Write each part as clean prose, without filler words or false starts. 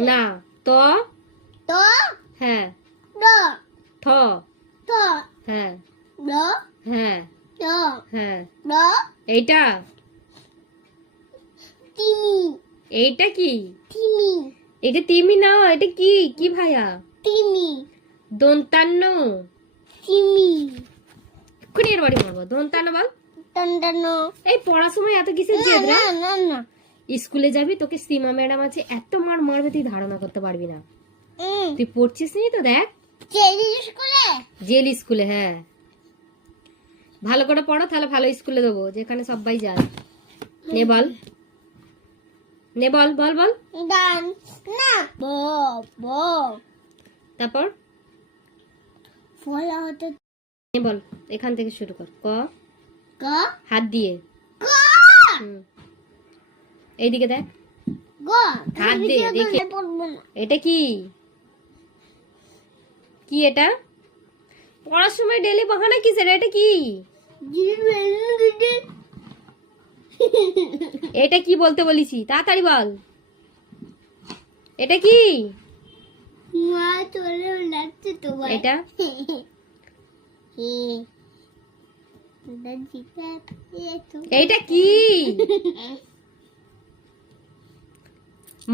না ত ত হ্যাঁ দ ঠ ত হ্যাঁ দ হ্যাঁ দ হ্যাঁ দ এইটা তিমি এইটা কি তিমি এটা তিমি না এটা কি কি ভাইয়া তিমি দন্তান্ন তিমি এক্ষুনি এর বাড়ি মারবো দন্তান্ন বল তন্দানো এই পড়ার সময় এত কিসের না জেদ রে না না না স্কুলে যাবি তোকে সীমা ম্যাডাম আছে এত মার মারবে তুই ধারণা করতে পারবি না হুম তুই পড়ছিস নি তো দেখ চেরি স্কুলে জেল স্কুলে হ্যাঁ ভালো করে পড়ো তাহলে ভালো স্কুলে দেবো যেখানে সবাই যায় নে বল নে বল বল বল দান না ব ব তারপর ফলা হতে নে বল এখান থেকে শুরু কর ক ক হাত দিয়ে ক হুম। এইদিকে দেখ গ হাত দে, দেখে। পড়বো না এটা কি কি এটা পড়ার সময় ডেলি বাহানা কিসের এটা কি এটা কি বলতে বলেছি তাড়াতাড়ি বল এটা কি মা চলে লাগছে তো এটা এইটা কি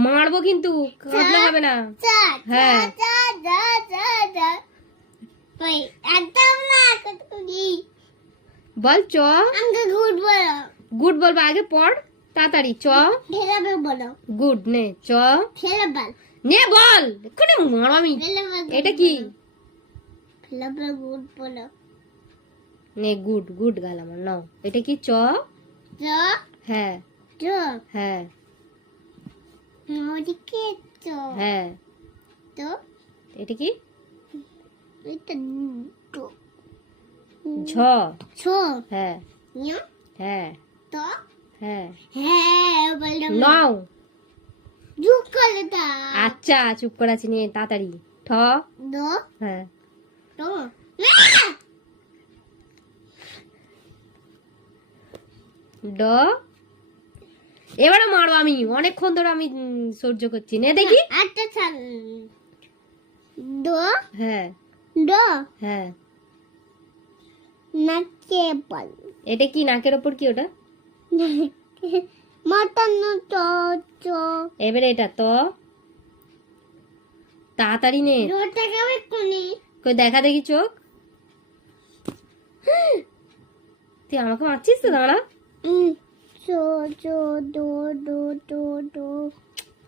মারবো কিন্তু কাঁদলে হবে না হ্যাঁ। বল চ গুড বলবো আগে পড় তাড়াতাড়ি চ গুড নে চ নে বল এক্ষুনি মারামি এটা কি নে গুড গুড গাল আমার নাও এটা কি চ হ্যাঁ হ্যাঁ হ্যাঁ এটা কি ঝ হ্যাঁ হ্যাঁ হ্যাঁ নাও আচ্ছা চুপ করে আছি নিয়ে তাড়াতাড়ি ঠ হ্যাঁ ড এবারে মারবো আমি অনেকক্ষণ ধরে আমি সহ্য করছি নে দেখি হ্যাঁ হ্যাঁ নাকে বল এটা কি নাকের ওপর কি ওটা মাতানো চ এবারে এটা তো তাড়াতাড়ি নে রোটা খাবে কোনি কই দেখা দেখি চোখ তুই আমাকে মারছিস তো দাঁড়া চো চো দো দো দো দো